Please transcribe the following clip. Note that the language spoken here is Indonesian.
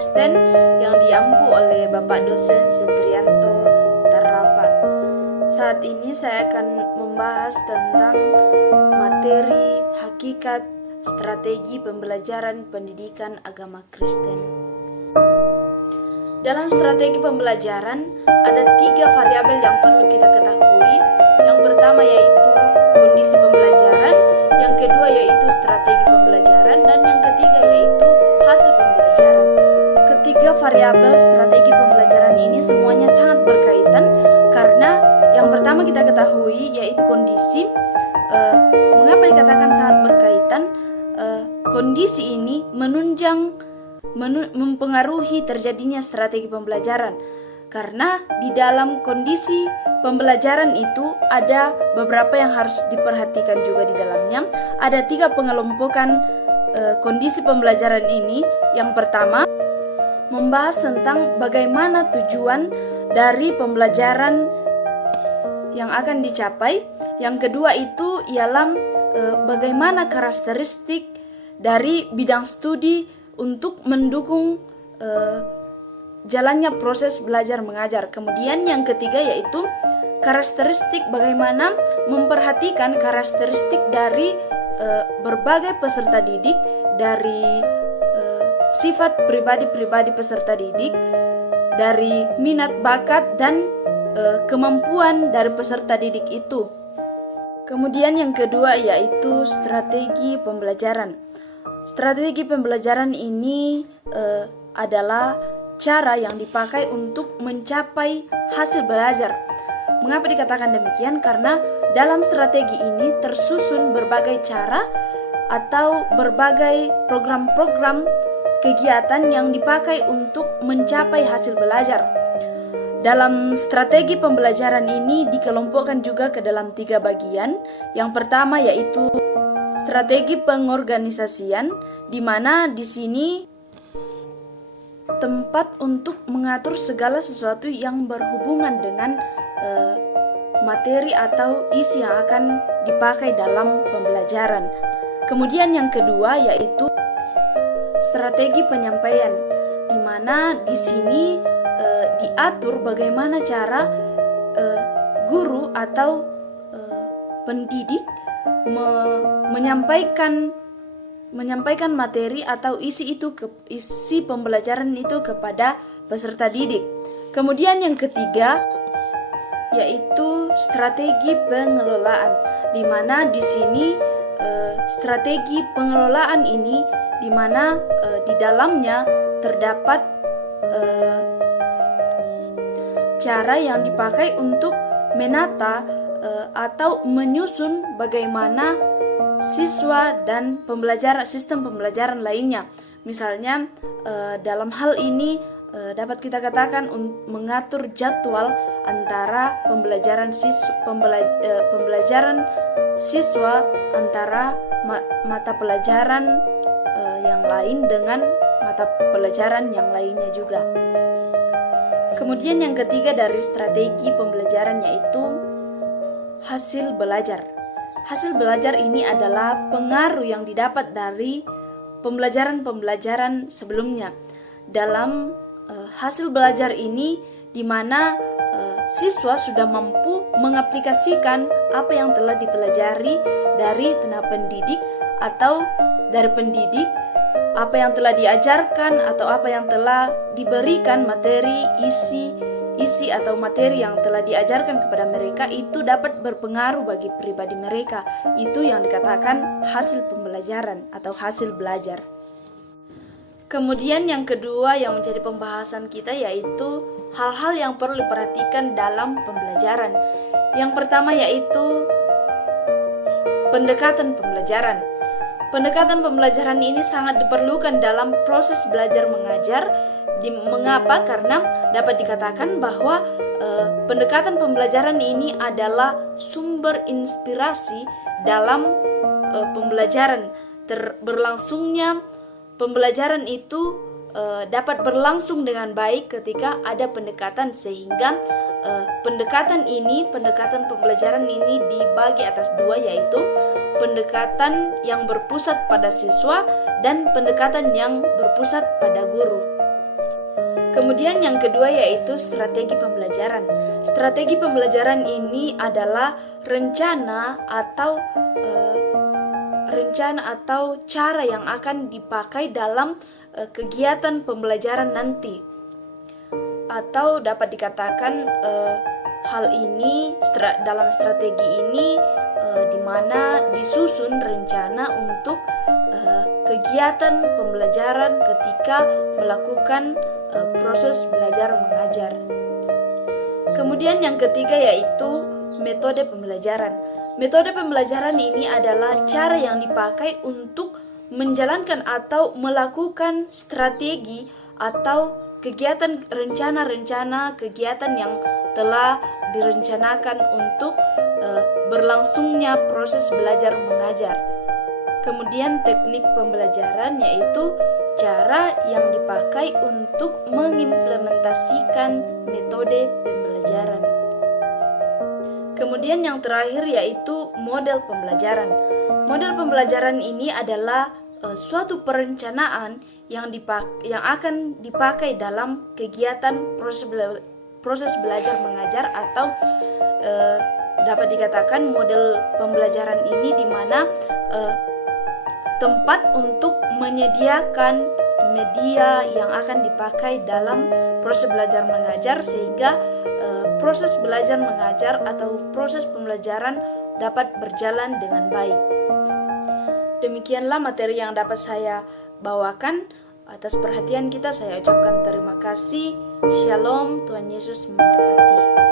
Kristen yang diampu oleh Bapak Dosen Setrianto Tarapat. Saat ini saya akan membahas tentang materi hakikat strategi pembelajaran pendidikan agama Kristen. Dalam strategi pembelajaran ada 3 variabel yang perlu kita ketahui. Yang pertama yaitu kondisi pembelajaran, yang kedua yaitu strategi pembelajaran, dan yang ketiga yaitu hasil pembelajaran. Ketiga variabel strategi pembelajaran ini semuanya sangat berkaitan karena yang pertama kita ketahui yaitu kondisi. Mengapa dikatakan sangat berkaitan? Kondisi ini mempengaruhi terjadinya strategi pembelajaran, karena di dalam kondisi pembelajaran itu ada beberapa yang harus diperhatikan juga di dalamnya. Ada 3 pengelompokan kondisi pembelajaran ini. Yang pertama, membahas tentang bagaimana tujuan dari pembelajaran yang akan dicapai. Yang kedua itu ialah bagaimana karakteristik dari bidang studi untuk mendukung jalannya proses belajar mengajar. Kemudian yang ketiga yaitu karakteristik bagaimana memperhatikan karakteristik dari berbagai peserta didik, dari sifat pribadi-pribadi peserta didik, dari minat bakat dan kemampuan dari peserta didik itu. Kemudian yang kedua yaitu strategi pembelajaran. Strategi pembelajaran ini adalah cara yang dipakai untuk mencapai hasil belajar. Mengapa dikatakan demikian? Karena dalam strategi ini tersusun berbagai cara atau berbagai program-program kegiatan yang dipakai untuk mencapai hasil belajar. Dalam strategi pembelajaran ini dikelompokkan juga ke dalam 3 bagian. Yang pertama yaitu strategi pengorganisasian, di mana di sini tempat untuk mengatur segala sesuatu yang berhubungan dengan materi atau isi yang akan dipakai dalam pembelajaran. Kemudian yang kedua yaitu strategi penyampaian, di mana di sini diatur bagaimana cara guru atau pendidik menyampaikan materi atau isi pembelajaran itu kepada peserta didik. Kemudian yang ketiga yaitu strategi pengelolaan, di mana di sini strategi pengelolaan ini di mana di dalamnya terdapat cara yang dipakai untuk menata atau menyusun bagaimana siswa dan sistem pembelajaran lainnya. Misalnya dalam hal ini dapat kita katakan mengatur jadwal antara pembelajaran siswa antara mata pelajaran yang lain dengan mata pelajaran yang lainnya juga. Kemudian yang ketiga dari strategi pembelajaran yaitu hasil belajar. Hasil belajar ini adalah pengaruh yang didapat dari pembelajaran sebelumnya. Dalam hasil belajar ini di mana siswa sudah mampu mengaplikasikan apa yang telah dipelajari dari tenaga pendidik atau dari pendidik, apa yang telah diajarkan atau apa yang telah diberikan materi, isi atau materi yang telah diajarkan kepada mereka itu dapat berpengaruh bagi pribadi mereka. Itu yang dikatakan hasil pembelajaran atau hasil belajar. Kemudian yang kedua yang menjadi pembahasan kita yaitu hal-hal yang perlu diperhatikan dalam pembelajaran. Yang pertama yaitu pendekatan pembelajaran. Pendekatan pembelajaran ini sangat diperlukan dalam proses belajar mengajar. Mengapa? Karena dapat dikatakan bahwa pendekatan pembelajaran ini adalah sumber inspirasi dalam pembelajaran. Berlangsungnya pembelajaran itu dapat berlangsung dengan baik ketika ada pendekatan, sehingga pendekatan pembelajaran ini dibagi atas 2, yaitu pendekatan yang berpusat pada siswa dan pendekatan yang berpusat pada guru. Kemudian yang kedua yaitu strategi pembelajaran. Strategi pembelajaran ini adalah rencana atau cara yang akan dipakai dalam kegiatan pembelajaran nanti. Atau dapat dikatakan hal ini dalam strategi ini di mana disusun rencana untuk kegiatan pembelajaran ketika melakukan proses belajar mengajar. Kemudian yang ketiga yaitu metode pembelajaran. Metode pembelajaran ini adalah cara yang dipakai untuk menjalankan atau melakukan strategi atau kegiatan rencana-rencana kegiatan yang telah direncanakan untuk berlangsungnya proses belajar mengajar. Kemudian teknik pembelajaran yaitu cara yang dipakai untuk mengimplementasikan metode pembelajaran. Kemudian yang terakhir yaitu model pembelajaran. Model pembelajaran ini adalah suatu perencanaan yang akan dipakai dalam kegiatan proses belajar mengajar atau dapat dikatakan model pembelajaran ini di mana tempat untuk menyediakan media yang akan dipakai dalam proses belajar mengajar sehingga proses belajar mengajar atau proses pembelajaran dapat berjalan dengan baik. Demikianlah materi yang dapat saya bawakan. Atas perhatian kita saya ucapkan terima kasih. Shalom, Tuhan Yesus memberkati.